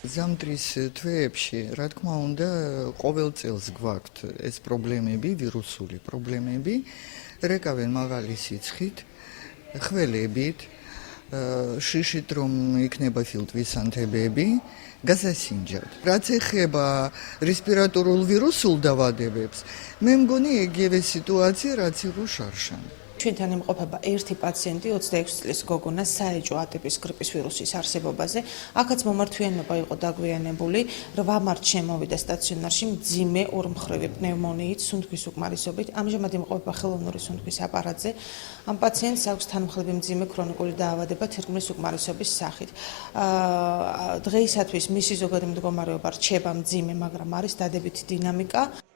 ზამთრის თვეებში, რა თქმა უნდა, ყოველ წელს გვაქვთ ეს პრობლემები, ვირუსული პრობლემები, რეკავენ მაღალი სიცხით, ხველებით, შიშით რომ იქნება ფილტვის ანთებები, გასასინჯად. რაც ეხება რესპირატორულ ვირუსულ დაავადებებს, მე მგონი იგივე სიტუაცია, რაც იყო შარშან. ჩვენთან იმყოფება ერთი პაციენტი 26 წლის გოგონა საეჭვო ატიპის გრიპის ვირუსის არსებობაზე. აქაც მომართვიანობა იყო დაგვიანებული. 8 მარტს შემოვიდა სტაციონარში მძიმე ორმხრივი პნევმონიით, სუნთქვის უკმარისობით. ამჟამად იმყოფება ხელოვნური სუნთქვის აპარატზე. ამ პაციენტს აქვს თანმხლები მძიმე ქრონიკული დაავადება თირკმლის უკმარისობის სახით. დღეისათვის მისი ზოგადი მდგომარეობა რჩება მძიმე, მაგრამ არის დადებითი დინამიკა.